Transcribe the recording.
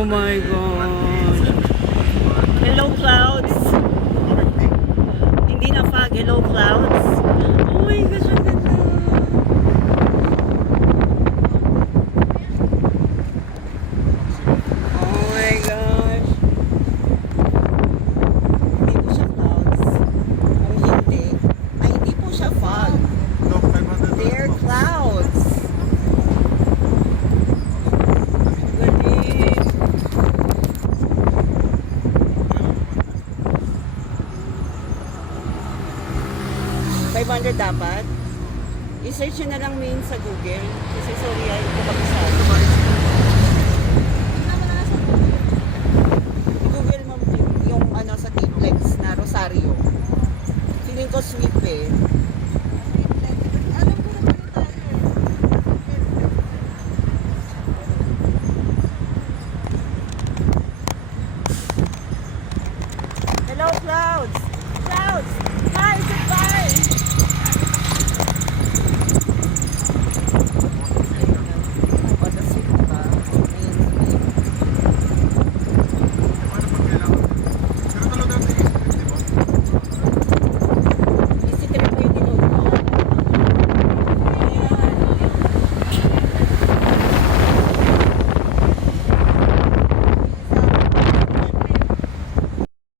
Oh my gosh. Hello clouds. Hindi na fog. Hello clouds. Oh my gosh, ang ganda. Oh my gosh. Hindi po siya clouds. Kung hindi, ay hindi po siya fog. They're clouds. Galing. 500 dapat. I-search nyo na lang main sa Google. Kasi sorry, ay ko kabisado.